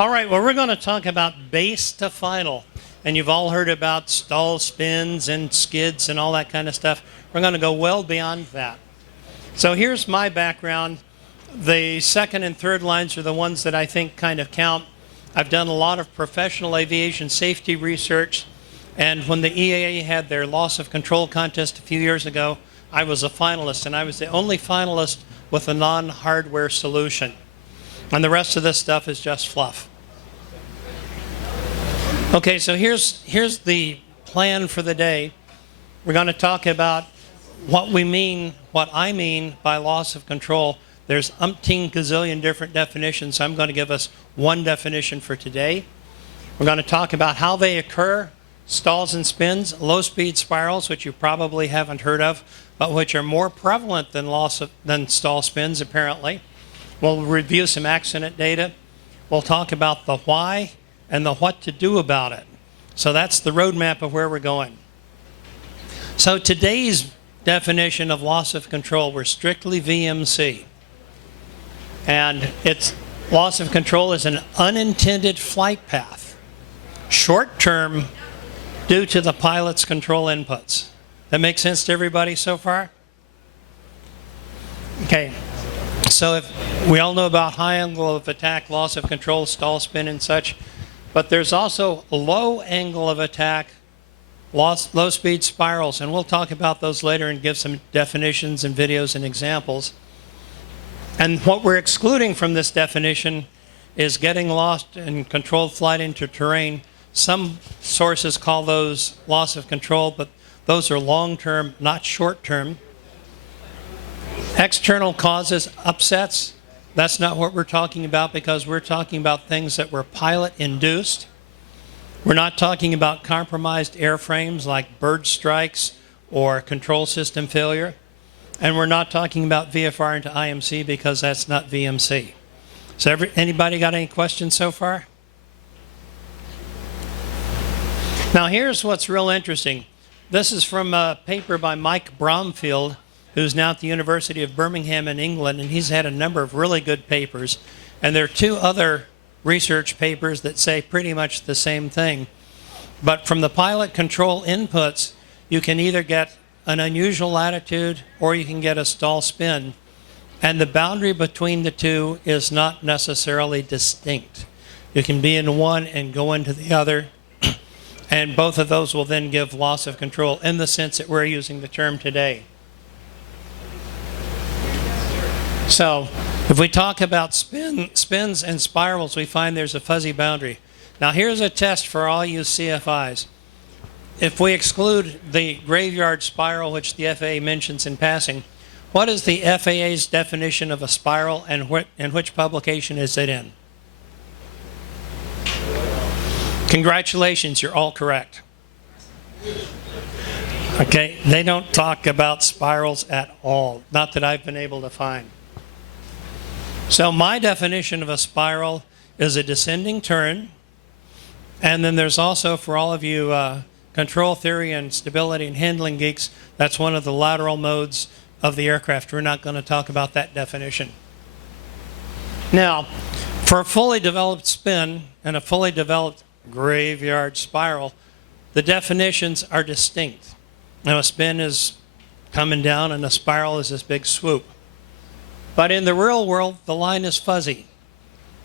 All right, well, we're going to talk about base to final. And you've all heard about stall spins and skids and all that kind of stuff. We're going to go well beyond that. So here's my background. The second and third lines are the ones that I think kind of count. I've done a lot of professional aviation safety research. And when the EAA had their loss of control contest a few years ago, I was a finalist. And I was the only finalist with a non-hardware solution. And the rest of this stuff is just fluff. Okay, so here's the plan for the day. We're going to talk about what I mean by loss of control. There's umpteen gazillion different definitions, so I'm going to give us one definition for today. We're going to talk about how they occur, stalls and spins, low-speed spirals, which you probably haven't heard of, but which are more prevalent than stall spins, apparently. We'll review some accident data. We'll talk about the why and the what to do about it. So that's the roadmap of where we're going. So today's definition of loss of control, we're strictly VMC. And it's loss of control is an unintended flight path, short-term, due to the pilot's control inputs. That makes sense to everybody so far? Okay. So if we all know about high angle of attack, loss of control, stall spin and such, but there's also low angle of attack, low speed spirals, and we'll talk about those later and give some definitions and videos and examples. And what we're excluding from this definition is getting lost in controlled flight into terrain. Some sources call those loss of control, but those are long-term, not short-term. External causes, upsets, that's not what we're talking about because we're talking about things that were pilot-induced. We're not talking about compromised airframes like bird strikes or control system failure. And we're not talking about VFR into IMC because that's not VMC. So anybody got any questions so far? Now here's what's real interesting. This is from a paper by Mike Bromfield, who's now at the University of Birmingham in England, and he's had a number of really good papers. And there are two other research papers that say pretty much the same thing. But from the pilot control inputs, you can either get an unusual latitude or you can get a stall spin. And the boundary between the two is not necessarily distinct. You can be in one and go into the other. And both of those will then give loss of control in the sense that we're using the term today. So if we talk about spins and spirals, we find there's a fuzzy boundary. Now here's a test for all you CFIs. If we exclude the graveyard spiral, which the FAA mentions in passing, what is the FAA's definition of a spiral and which publication is it in? Congratulations, you're all correct. Okay, they don't talk about spirals at all, not that I've been able to find. So my definition of a spiral is a descending turn, and then there's also, for all of you control theory and stability and handling geeks, that's one of the lateral modes of the aircraft. We're not going to talk about that definition. Now, for a fully developed spin and a fully developed graveyard spiral, the definitions are distinct. Now, a spin is coming down and a spiral is this big swoop. But in the real world, the line is fuzzy.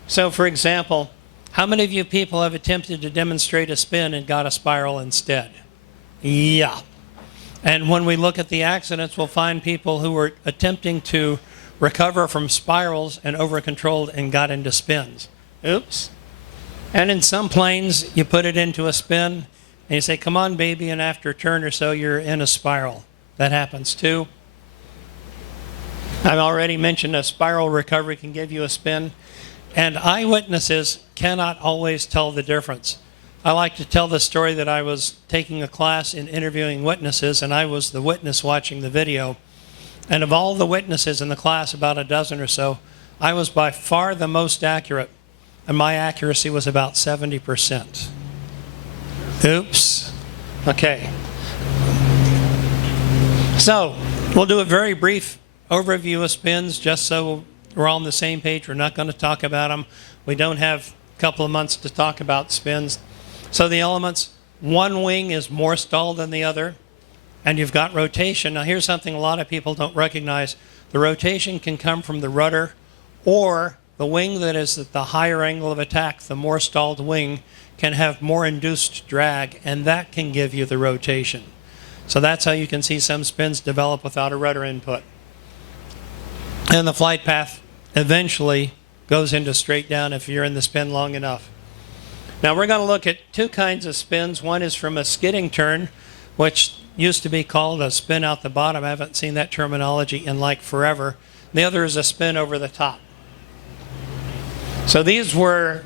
So for example, how many of you people have attempted to demonstrate a spin and got a spiral instead? Yeah. And when we look at the accidents, we'll find people who were attempting to recover from spirals and over-controlled and got into spins. Oops. And in some planes, you put it into a spin and you say, come on, baby, and after a turn or so, you're in a spiral. That happens too. I've already mentioned a spiral recovery can give you a spin, and eyewitnesses cannot always tell the difference. I like to tell the story that I was taking a class in interviewing witnesses, and I was the witness watching the video. And of all the witnesses in the class, about a dozen or so, I was by far the most accurate, and my accuracy was about 70%. Oops. Okay. So we'll do a very brief overview of spins just so we're all on the same page. We're not going to talk about them. We don't have couple of months to talk about spins. So the elements, one wing is more stall than the other, and you've got rotation. Now here's something a lot of people don't recognize. The rotation can come from the rudder or the wing that is at the higher angle of attack, the more stalled wing, can have more induced drag, and that can give you the rotation. So that's how you can see some spins develop without a rudder input. And the flight path eventually goes into straight down if you're in the spin long enough. Now we're going to look at two kinds of spins. One is from a skidding turn, which used to be called a spin out the bottom. I haven't seen that terminology in like forever. The other is a spin over the top. So these were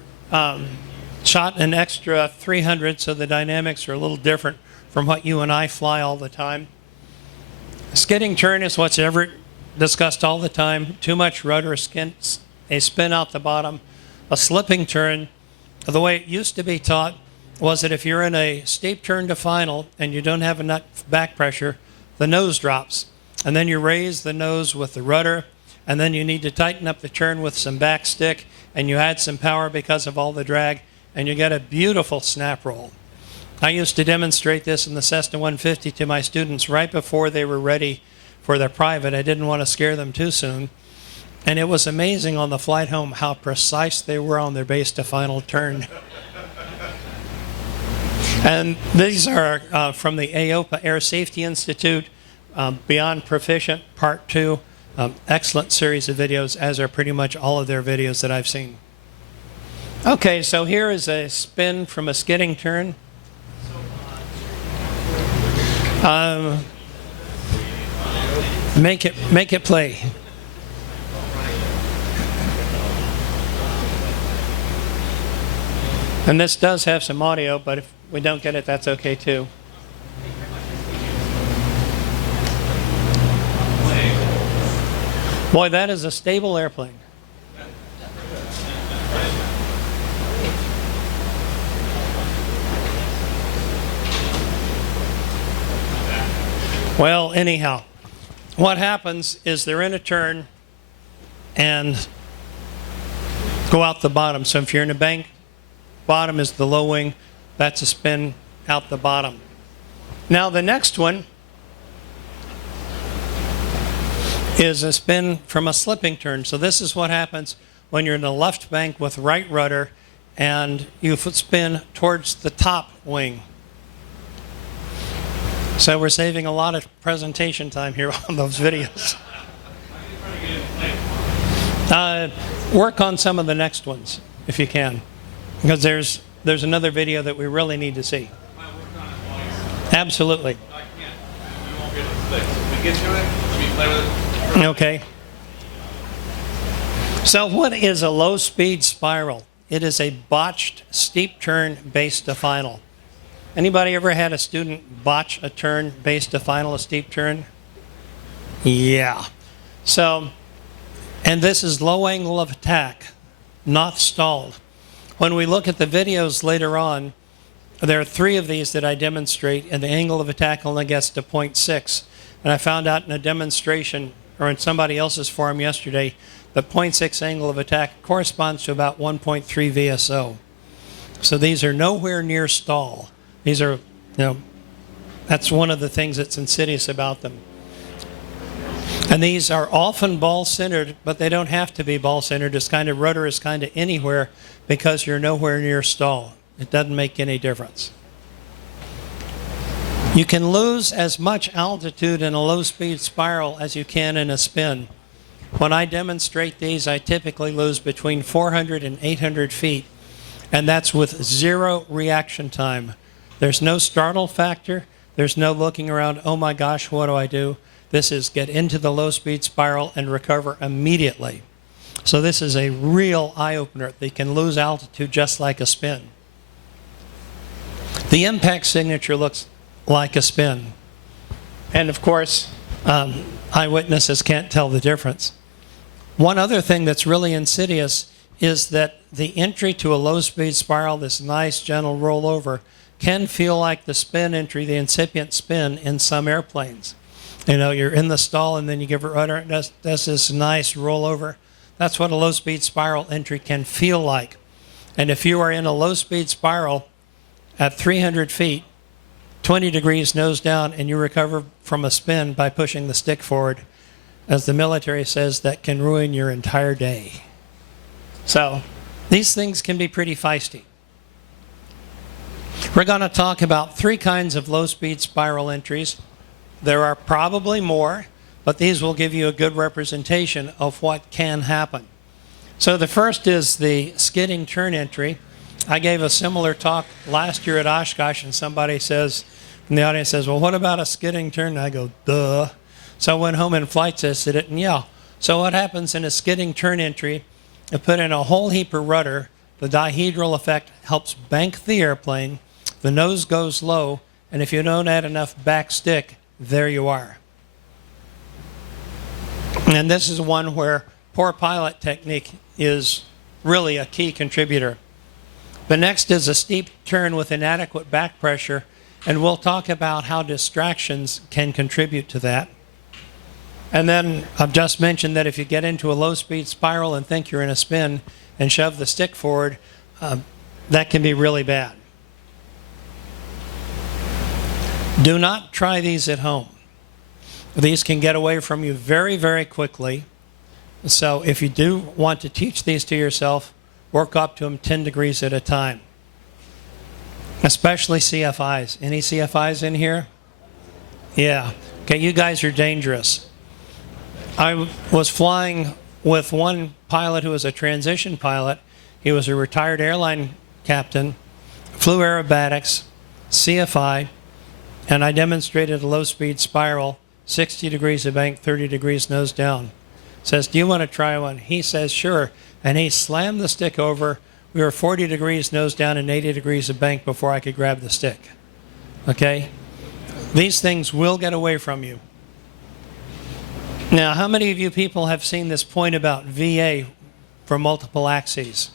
shot an extra 300, so the dynamics are a little different from what you and I fly all the time. A skidding turn is what's ever discussed all the time. Too much rudder, a spin out the bottom. A slipping turn, the way it used to be taught, was that if you're in a steep turn to final and you don't have enough back pressure, the nose drops. And then you raise the nose with the rudder, and then you need to tighten up the turn with some back stick, and you add some power because of all the drag, and you get a beautiful snap roll. I used to demonstrate this in the Cessna 150 to my students right before they were ready for their private. I didn't want to scare them too soon. And it was amazing on the flight home how precise they were on their base to final turn. And these are from the AOPA Air Safety Institute, Beyond Proficient, Part 2. Excellent series of videos, as are pretty much all of their videos that I've seen. Okay, so here is a spin from a skidding turn. Make it play. And this does have some audio, but if we don't get it, that's okay too. Boy, that is a stable airplane. Well, anyhow, what happens is they're in a turn and go out the bottom. So if you're in a bank, bottom is the low wing. That's a spin out the bottom. Now the next one is a spin from a slipping turn. So this is what happens when you're in the left bank with right rudder and you spin towards the top wing. So we're saving a lot of presentation time here on those videos. Work on some of the next ones if you can, because there's another video that we really need to see. Absolutely. Okay. So what is a low-speed spiral? It is a botched steep turn base to final. Anybody ever had a student botch a turn base to final, a steep turn? Yeah. So, and this is low angle of attack, not stalled. When we look at the videos later on, there are 3 of these that I demonstrate, and the angle of attack only gets to 0.6. And I found out in a demonstration, or in somebody else's forum yesterday, the 0.6 angle of attack corresponds to about 1.3 VSO. So these are nowhere near stall. These are, that's one of the things that's insidious about them. And these are often ball-centered, but they don't have to be ball-centered. This kind of rudder is kind of anywhere because you're nowhere near stall. It doesn't make any difference. You can lose as much altitude in a low-speed spiral as you can in a spin. When I demonstrate these, I typically lose between 400 and 800 feet, and that's with 0 reaction time. There's no startle factor. There's no looking around, oh my gosh, what do I do? This is get into the low-speed spiral and recover immediately. So this is a real eye-opener. They can lose altitude just like a spin. The impact signature looks like a spin. And of course, eyewitnesses can't tell the difference. One other thing that's really insidious is that the entry to a low-speed spiral, this nice gentle rollover, can feel like the spin entry, the incipient spin in some airplanes. You're in the stall and then you give it rudder, and does this nice rollover. That's what a low-speed spiral entry can feel like. And if you are in a low-speed spiral at 300 feet, 20 degrees nose down, and you recover from a spin by pushing the stick forward, as the military says, that can ruin your entire day. So these things can be pretty feisty. We're going to talk about 3 kinds of low-speed spiral entries. There are probably more, but these will give you a good representation of what can happen. So the first is the skidding turn entry. I gave a similar talk last year at Oshkosh, and somebody says, from the audience says, well, what about a skidding turn? And I go, duh. So I went home and flight tested it, and yeah. So what happens in a skidding turn entry, you put in a whole heap of rudder. The dihedral effect helps bank the airplane. The nose goes low, and if you don't add enough back stick, there you are. And this is one where poor pilot technique is really a key contributor. The next is a steep turn with inadequate back pressure, and we'll talk about how distractions can contribute to that. And then I've just mentioned that if you get into a low-speed spiral and think you're in a spin and shove the stick forward, that can be really bad. Do not try these at home. These can get away from you very, very quickly. So if you do want to teach these to yourself, work up to them 10 degrees at a time. Especially CFIs. Any CFIs in here? Yeah. Okay, you guys are dangerous. I was flying with one pilot who was a transition pilot. He was a retired airline captain, flew aerobatics, CFI, and I demonstrated a low-speed spiral, 60 degrees of bank, 30 degrees nose down. Says, do you want to try one? He says, sure. And he slammed the stick over. We were 40 degrees nose down and 80 degrees of bank before I could grab the stick. Okay? These things will get away from you. Now, how many of you people have seen this point about VA for multiple axes?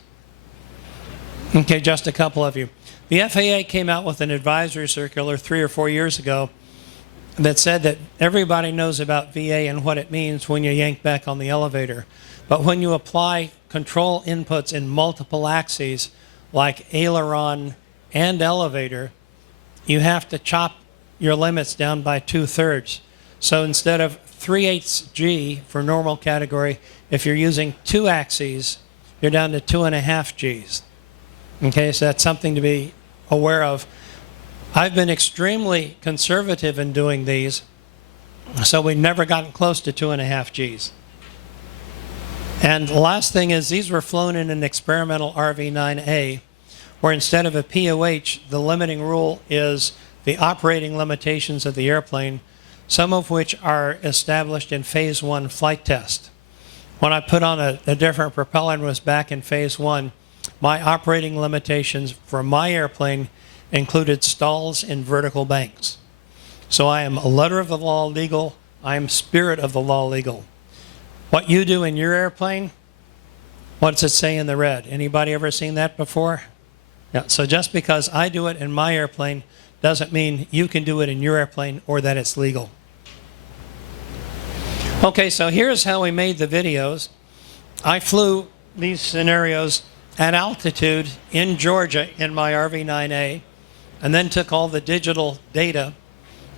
Okay, just a couple of you. The FAA came out with an advisory circular 3 or 4 years ago that said that everybody knows about VA and what it means when you yank back on the elevator. But when you apply control inputs in multiple axes, like aileron and elevator, you have to chop your limits down by 2/3. So instead of 3/8 G for normal category, if you're using 2 axes, you're down to 2.5 Gs. Okay, so that's something to be aware of. I've been extremely conservative in doing these, so we've never gotten close to 2.5 Gs. And the last thing is these were flown in an experimental RV-9A, where instead of a POH, the limiting rule is the operating limitations of the airplane, some of which are established in phase 1 flight test. When I put on a different propeller and was back in phase 1, my operating limitations for my airplane included stalls in vertical banks. So I am a letter of the law legal, I am spirit of the law legal. What you do in your airplane, what does it say in the red? Anybody ever seen that before? Yeah, so just because I do it in my airplane doesn't mean you can do it in your airplane or that it's legal. Okay, so here's how we made the videos. I flew these scenarios at altitude in Georgia in my RV-9A, and then took all the digital data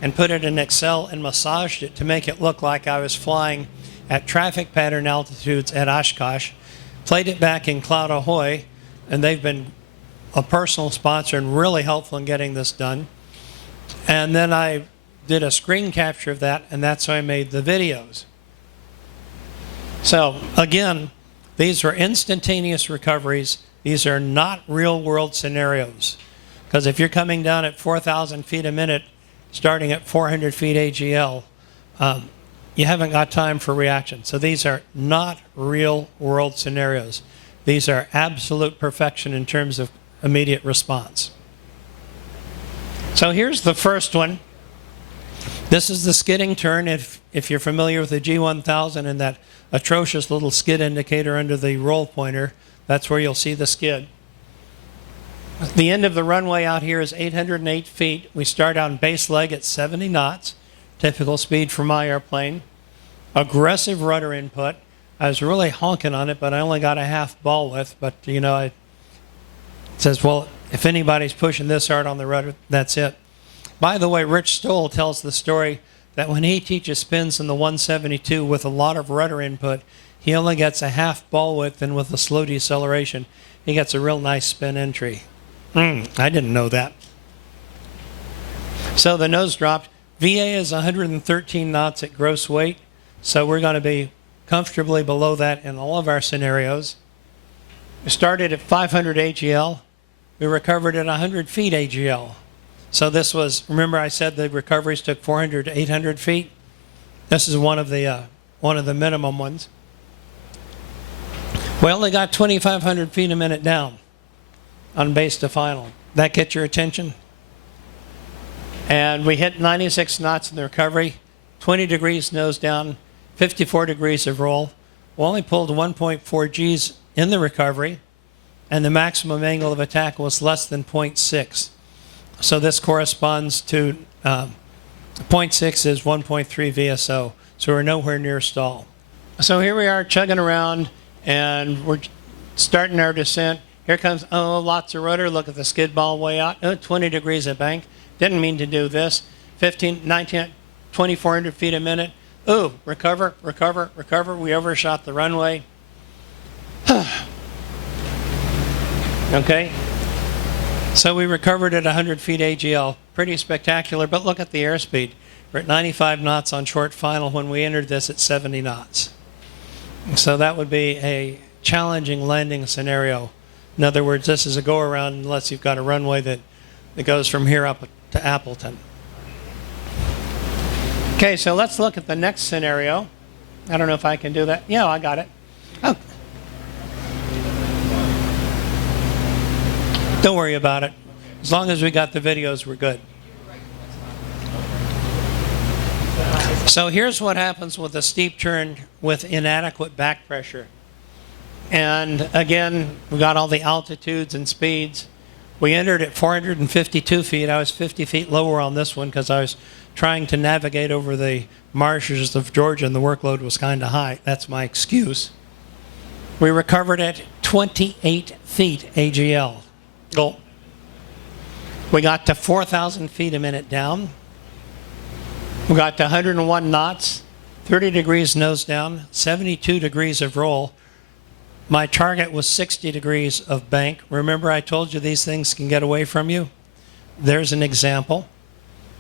and put it in Excel and massaged it to make it look like I was flying at traffic pattern altitudes at Oshkosh, played it back in Cloud Ahoy, and they've been a personal sponsor and really helpful in getting this done. And then I did a screen capture of that, and that's how I made the videos. So again, these are instantaneous recoveries. These are not real-world scenarios. Because if you're coming down at 4,000 feet a minute, starting at 400 feet AGL, you haven't got time for reaction. So these are not real-world scenarios. These are absolute perfection in terms of immediate response. So here's the first one. This is the skidding turn. If you're familiar with the G1000 and that atrocious little skid indicator under the roll pointer, that's where you'll see the skid. The end of the runway out here is 808 feet. We start on base leg at 70 knots, typical speed for my airplane. Aggressive rudder input. I was really honking on it, but I only got a half ball width. But, you know, says, well, if anybody's pushing this hard on the rudder, that's it. By the way, Rich Stoll tells the story that when he teaches spins in the 172 with a lot of rudder input, he only gets a half ball width, and with a slow deceleration, he gets a real nice spin entry. I didn't know that. So the nose dropped. VA is 113 knots at gross weight, so we're going to be comfortably below that in all of our scenarios. We started at 500 AGL. We recovered at 100 feet AGL. So this was, remember I said the recoveries took 400 to 800 feet? This is one of the minimum ones. We only got 2,500 feet a minute down on base to final. That get your attention? And we hit 96 knots in the recovery, 20 degrees nose down, 54 degrees of roll. We only pulled 1.4 Gs in the recovery, and the maximum angle of attack was less than 0.6. So this corresponds to 0.6 is 1.3 VSO. So we're nowhere near stall. So here we are chugging around, and we're starting our descent. Here comes, oh, lots of rudder. Look at the skid ball way out. Oh, 20 degrees of bank. Didn't mean to do this. 15, 19, 2,400 feet a minute. Ooh, recover, recover, recover. We overshot the runway. Okay. So we recovered at 100 feet AGL. Pretty spectacular, but look at the airspeed. We're at 95 knots on short final when we entered this at 70 knots. So that would be a challenging landing scenario. In other words, this is a go-around unless you've got a runway that goes from here up to Appleton. Okay, so let's look at the next scenario. I don't know if I can do that. Yeah, I got it. Oh. Don't worry about it. As long as we got the videos, we're good. So here's what happens with a steep turn with inadequate back pressure. And again, we got all the altitudes and speeds. We entered at 452 feet. I was 50 feet lower on this one because I was trying to navigate over the marshes of Georgia and the workload was kind of high. That's my excuse. We recovered at 28 feet AGL. Go. We got to 4,000 feet a minute down. We got to 101 knots, 30 degrees nose down, 72 degrees of roll. My target was 60 degrees of bank. Remember I told you these things can get away from you? There's an example.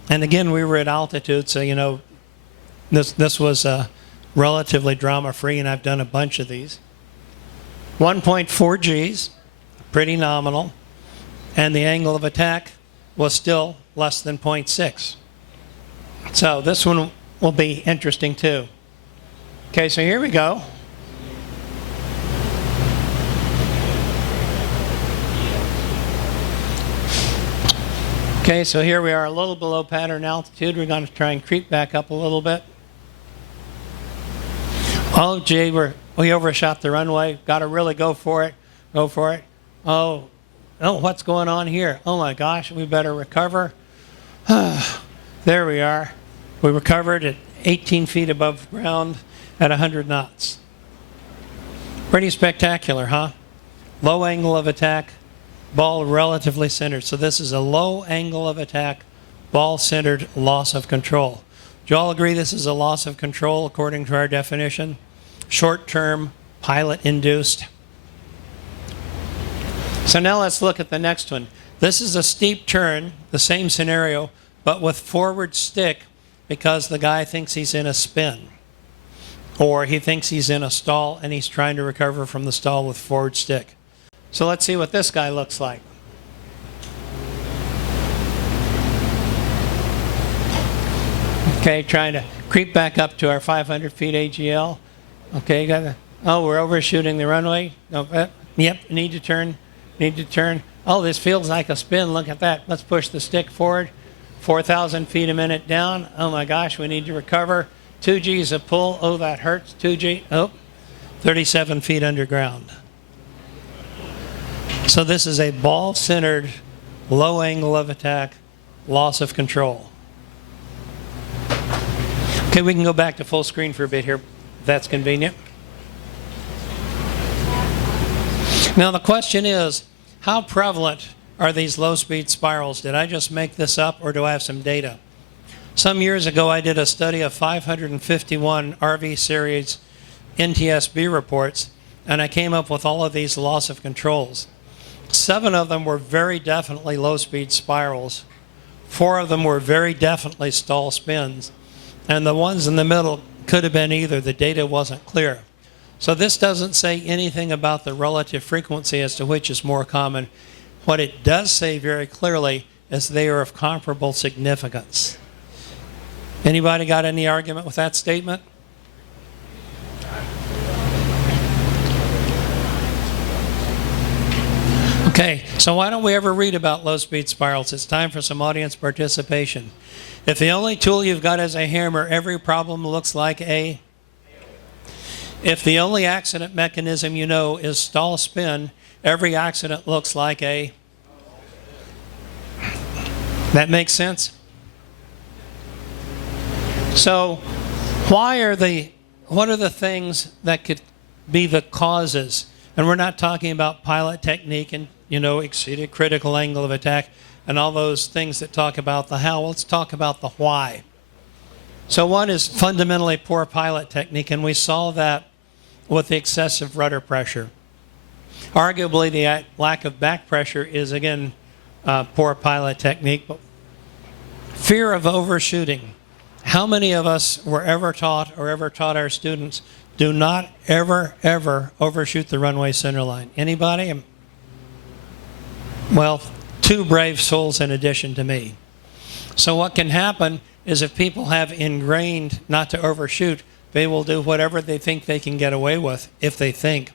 And again, we were at altitude, so you know, this was relatively drama-free, and I've done a bunch of these. 1.4 Gs, pretty nominal, and the angle of attack was still less than 0.6. So this one will be interesting too. Okay, so here we go. Okay, so here we are a little below pattern altitude. We're going to try and creep back up a little bit. Oh, gee, we overshot the runway. Got to really go for it. Go for it. Oh, what's going on here? Oh, my gosh, we better recover. There we are. We recovered at 18 feet above ground at 100 knots. Pretty spectacular, huh? Low angle of attack. Ball relatively centered. So this is a low angle of attack, ball centered, loss of control. Do you all agree this is a loss of control according to our definition? Short term, pilot induced. So now let's look at the next one. This is a steep turn, the same scenario, but with forward stick because the guy thinks he's in a spin. Or he thinks he's in a stall and he's trying to recover from the stall with forward stick. So let's see what this guy looks like. Okay, trying to creep back up to our 500 feet AGL. Okay, we're overshooting the runway. Yep, need to turn. Oh, this feels like a spin. Look at that. Let's push the stick forward. 4,000 feet a minute down. Oh my gosh, we need to recover. 2 Gs of pull. Oh, that hurts. 2 G. Oh, 37 feet underground. So this is a ball-centered, low angle of attack, loss of control. Okay, we can go back to full screen for a bit here, if that's convenient. Now the question is, how prevalent are these low-speed spirals? Did I just make this up, or do I have some data? Some years ago, I did a study of 551 RV series NTSB reports, and I came up with all of these loss of controls. 7 of them were very definitely low-speed spirals. 4 of them were very definitely stall spins. And the ones in the middle could have been either. The data wasn't clear. So this doesn't say anything about the relative frequency as to which is more common. What it does say very clearly is they are of comparable significance. Anybody got any argument with that statement? Okay, so why don't we ever read about low-speed spirals? It's time for some audience participation. If the only tool you've got is a hammer, every problem looks like a... If the only accident mechanism you know is stall spin, every accident looks like a... That makes sense? So, what are the things that could be the causes? And we're not talking about pilot technique and, exceeded critical angle of attack and all those things that talk about the how. Let's talk about the why. So one is fundamentally poor pilot technique, and we saw that with the excessive rudder pressure. Arguably, the lack of back pressure is, again, poor pilot technique. But fear of overshooting. How many of us were ever taught or ever taught our students, do not ever, ever overshoot the runway center line? Anybody? Well, 2 brave souls in addition to me. So what can happen is if people have ingrained not to overshoot, they will do whatever they think they can get away with, if they think,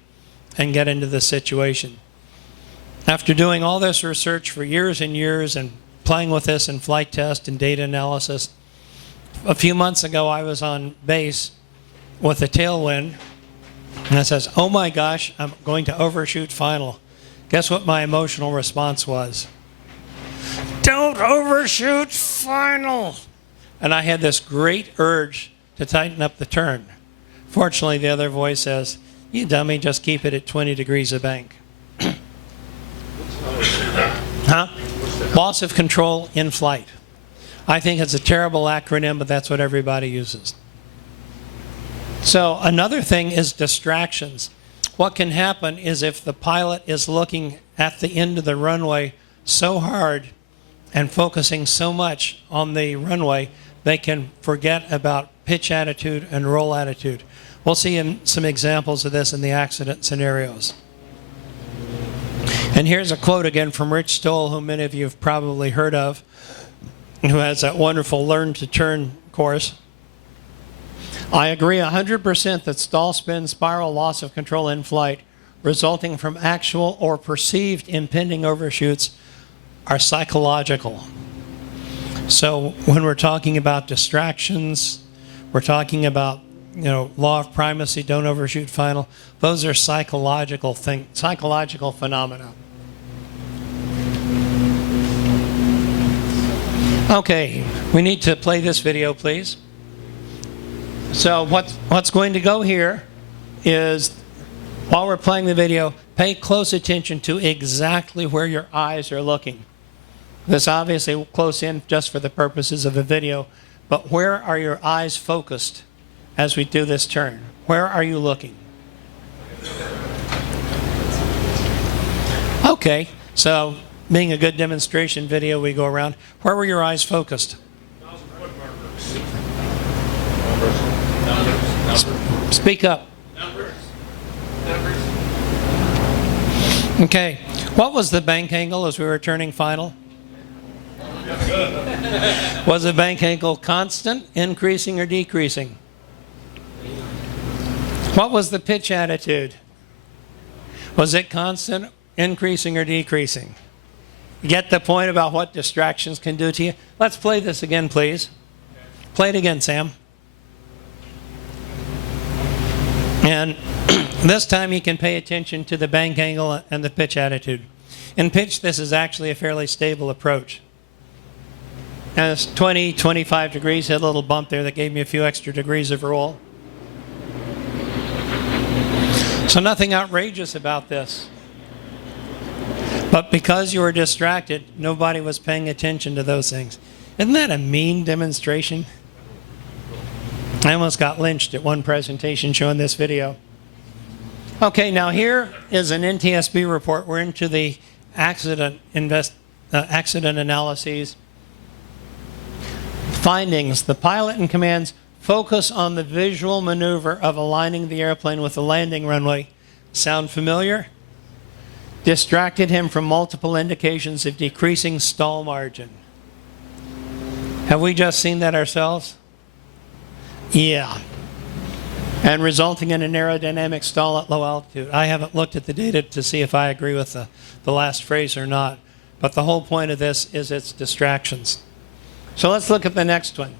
and get into the situation. After doing all this research for years and years and playing with this in flight test and data analysis, a few months ago I was on base with a tailwind, and I says, oh my gosh, I'm going to overshoot final. Guess what my emotional response was? Don't overshoot final. And I had this great urge to tighten up the turn. Fortunately, the other voice says, you dummy, just keep it at 20 degrees of bank. Huh? Loss of control in flight. I think it's a terrible acronym, but that's what everybody uses. So another thing is distractions. What can happen is if the pilot is looking at the end of the runway so hard and focusing so much on the runway, they can forget about pitch attitude and roll attitude. We'll see some examples of this in the accident scenarios. And here's a quote again from Rich Stoll, who many of you have probably heard of, who has that wonderful Learn to Turn course. I agree 100% that stall spin, spiral, loss of control in flight resulting from actual or perceived impending overshoots are psychological. So when we're talking about distractions, we're talking about, law of primacy, don't overshoot final. Those are psychological phenomena. Okay, we need to play this video, please. So what's going to go here is, while we're playing the video, pay close attention to exactly where your eyes are looking. This obviously close in just for the purposes of the video, but where are your eyes focused as we do this turn? Where are you looking? Okay, so being a good demonstration video, we go around. Where were your eyes focused? Speak up. Okay, what was the bank angle as we were turning final? Was the bank angle constant, increasing, or decreasing? What was the pitch attitude? Was it constant, increasing, or decreasing? You get the point about what distractions can do to you? Let's play this again, please. Play it again, Sam. And this time you can pay attention to the bank angle and the pitch attitude. In pitch, this is actually a fairly stable approach. And it's 20, 25 degrees, hit a little bump there that gave me a few extra degrees of roll. So nothing outrageous about this. But because you were distracted, nobody was paying attention to those things. Isn't that a mean demonstration? I almost got lynched at one presentation showing this video. Okay, now here is an NTSB report. We're into the accident analyses. Findings: the pilot and command's focus on the visual maneuver of aligning the airplane with the landing runway. Sound familiar? Distracted him from multiple indications of decreasing stall margin. Have we just seen that ourselves? Yeah. And resulting in an aerodynamic stall at low altitude. I haven't looked at the data to see if I agree with the last phrase or not. But the whole point of this is its distractions. So let's look at the next one.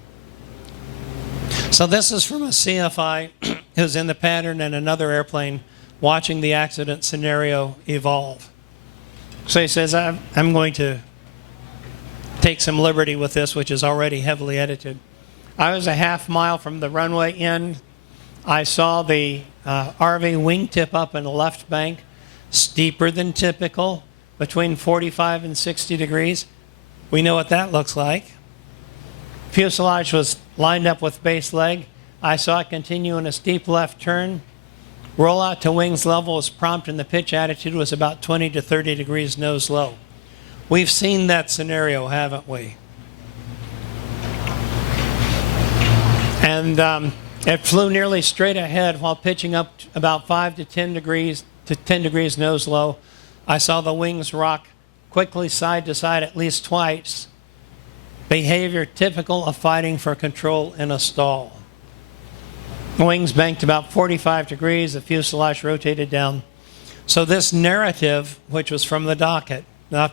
So this is from a CFI who's in the pattern in another airplane watching the accident scenario evolve. So he says, I'm going to take some liberty with this, which is already heavily edited. I was a half mile from the runway end. I saw the RV wingtip up in the left bank, steeper than typical, between 45 and 60 degrees. We know what that looks like. Fuselage was lined up with base leg. I saw it continue in a steep left turn. Rollout to wings level was prompt and the pitch attitude was about 20 to 30 degrees nose low. We've seen that scenario, haven't we? And it flew nearly straight ahead while pitching up about 5 to 10 degrees nose low. I saw the wings rock quickly side to side at least twice. Behavior typical of fighting for control in a stall. The wings banked about 45 degrees, the fuselage rotated down. So this narrative, which was from the docket, let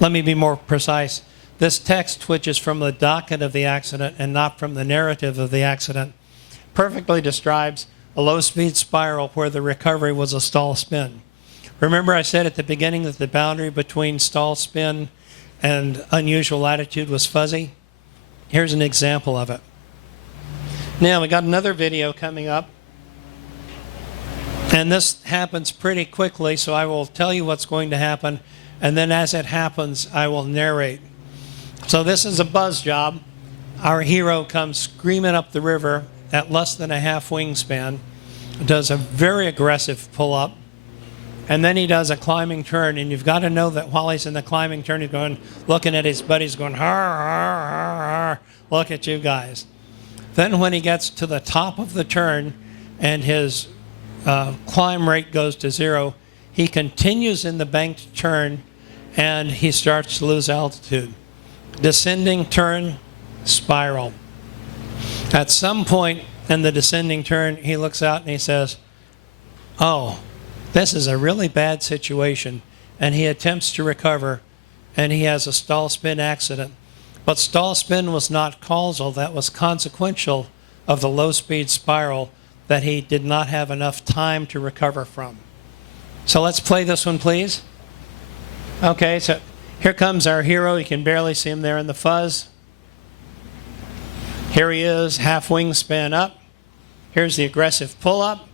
me be more precise. This text, which is from the docket of the accident and not from the narrative of the accident, perfectly describes a low-speed spiral where the recovery was a stall spin. Remember I said at the beginning that the boundary between stall spin and unusual attitude was fuzzy? Here's an example of it. Now, we got another video coming up. And this happens pretty quickly, so I will tell you what's going to happen. And then as it happens, I will narrate. So this is a buzz job. Our hero comes screaming up the river at less than a half wingspan, does a very aggressive pull-up, and then he does a climbing turn. And you've got to know that while he's in the climbing turn, he's going, looking at his buddies going, har, har, har, har. Look at you guys. Then when he gets to the top of the turn and his climb rate goes to 0, he continues in the banked turn and he starts to lose altitude. Descending turn, spiral. At some point in the descending turn, he looks out and he says, oh, this is a really bad situation. And he attempts to recover and he has a stall spin accident. But stall spin was not causal, that was consequential of the low-speed spiral that he did not have enough time to recover from. So let's play this one, please. Okay, so here comes our hero. You can barely see him there in the fuzz. Here he is, half wingspan up. Here's the aggressive pull-up.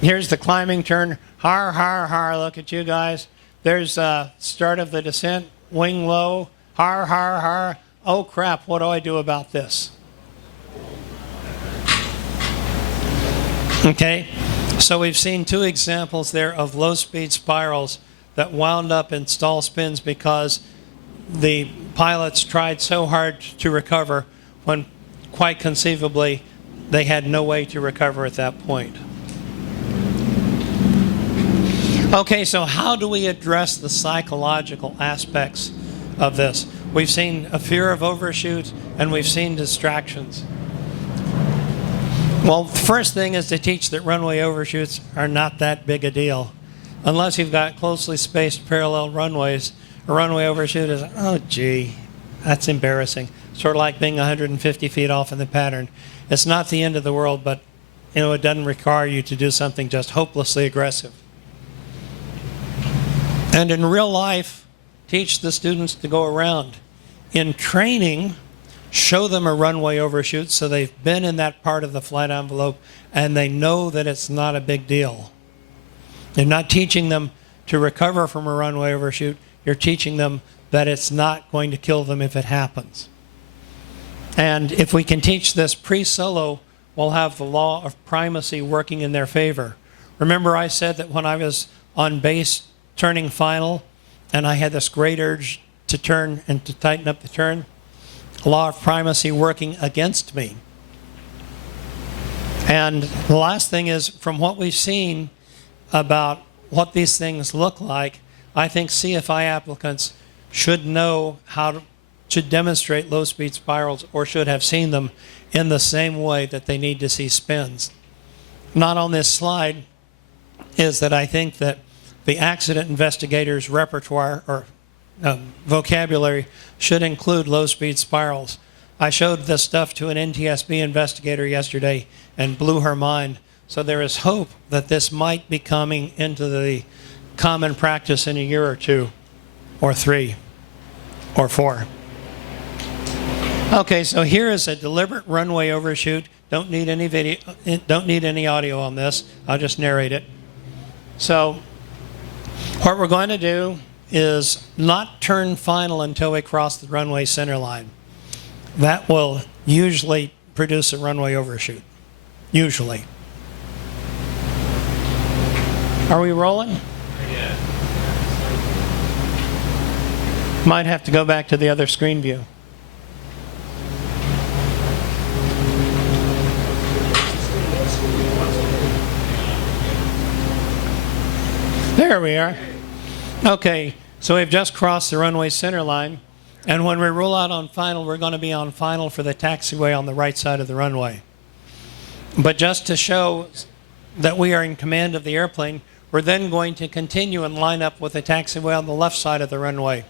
Here's the climbing turn. Har, har, har, look at you guys. There's start of the descent, wing low. Har, har, har. Oh, crap, what do I do about this? Okay, so we've seen two examples there of low-speed spirals that wound up in stall spins because the pilots tried so hard to recover when quite conceivably they had no way to recover at that point. Okay, so how do we address the psychological aspects of this? We've seen a fear of overshoot and we've seen distractions. Well, the first thing is to teach that runway overshoots are not that big a deal. Unless you've got closely spaced parallel runways, a runway overshoot is, oh gee, that's embarrassing. Sort of like being 150 feet off in the pattern. It's not the end of the world, but it doesn't require you to do something just hopelessly aggressive. And in real life, teach the students to go around. In training, show them a runway overshoot so they've been in that part of the flight envelope and they know that it's not a big deal. They're not teaching them to recover from a runway overshoot, you're teaching them that it's not going to kill them if it happens. And if we can teach this pre-solo, we'll have the law of primacy working in their favor. Remember I said that when I was on base turning final, and I had this great urge to turn and to tighten up the turn, law of primacy working against me. And the last thing is, from what we've seen about what these things look like, I think CFI applicants should know how to demonstrate low-speed spirals, or should have seen them in the same way that they need to see spins. Not on this slide is that I think that the accident investigator's repertoire or vocabulary should include low-speed spirals. I showed this stuff to an NTSB investigator yesterday and blew her mind. So there is hope that this might be coming into the common practice in a year or 2 or 3 or 4. Okay, so here is a deliberate runway overshoot. Don't need any video, don't need any audio on this. I'll just narrate it. So what we're going to do is not turn final until we cross the runway center line. That will usually produce a runway overshoot. Usually. Are we rolling? Yeah. Might have to go back to the other screen view. There we are. Okay, so we've just crossed the runway center line, and when we roll out on final, we're going to be on final for the taxiway on the right side of the runway. But just to show that we are in command of the airplane, we're then going to continue and line up with the taxiway on the left side of the runway.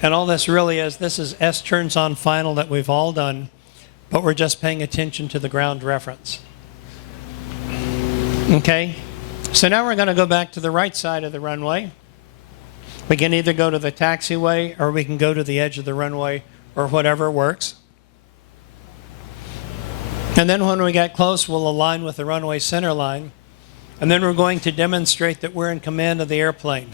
And all this really is, this is S turns on final that we've all done, but we're just paying attention to the ground reference. Okay? So now we're going to go back to the right side of the runway. We can either go to the taxiway, or we can go to the edge of the runway, or whatever works. And then when we get close, we'll align with the runway center line. And then we're going to demonstrate that we're in command of the airplane.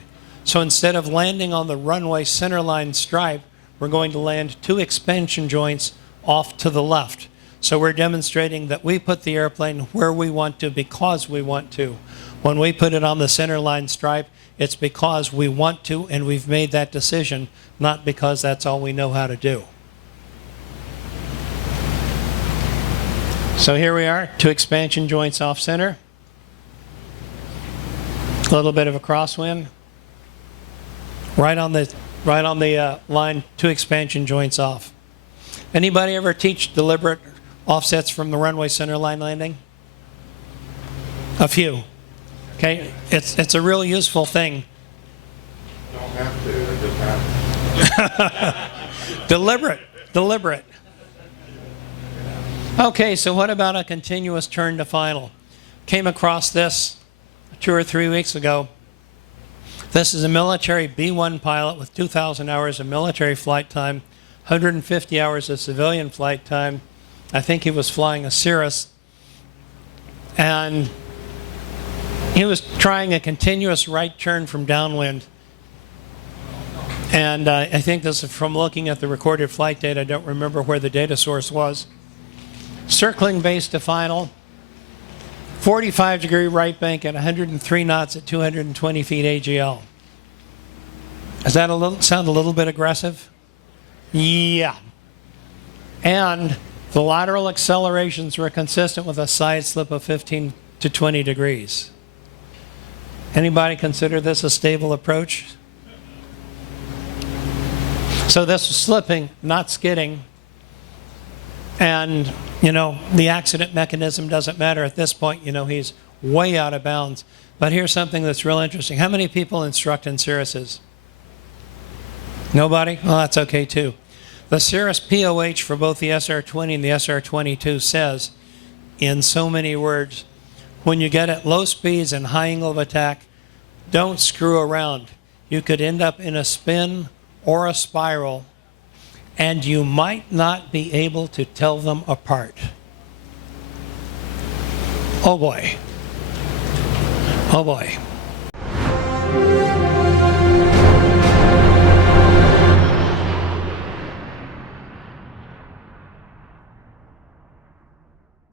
So instead of landing on the runway center line stripe, we're going to land 2 expansion joints off to the left. So we're demonstrating that we put the airplane where we want to because we want to. When we put it on the center line stripe, it's because we want to and we've made that decision, not because that's all we know how to do. So here we are, 2 expansion joints off center. A little bit of a crosswind. Right on the line, 2 expansion joints off. Anybody ever teach deliberate offsets from the runway center line landing? A few. Okay, it's a real useful thing. Don't have to, it just happens. Deliberate. Okay, so what about a continuous turn to final? Came across this 2 or 3 weeks ago. This is a military B-1 pilot with 2,000 hours of military flight time, 150 hours of civilian flight time. I think he was flying a Cirrus. And he was trying a continuous right turn from downwind. And I think this is from looking at the recorded flight data. I don't remember where the data source was. Circling base to final, 45-degree right bank at 103 knots at 220 feet AGL. Does that sound a little bit aggressive? Yeah. And the lateral accelerations were consistent with a side slip of 15 to 20 degrees. Anybody consider this a stable approach? So this was slipping, not skidding. And, you know, the accident mechanism doesn't matter at this point. You know, he's way out of bounds. But here's something that's real interesting. How many people instruct in Cirruses? Nobody? Well, that's okay, too. The Cirrus POH for both the SR-20 and the SR-22 says, in so many words, when you get at low speeds and high angle of attack, don't screw around. You could end up in a spin or a spiral, and you might not be able to tell them apart. Oh boy. Oh boy.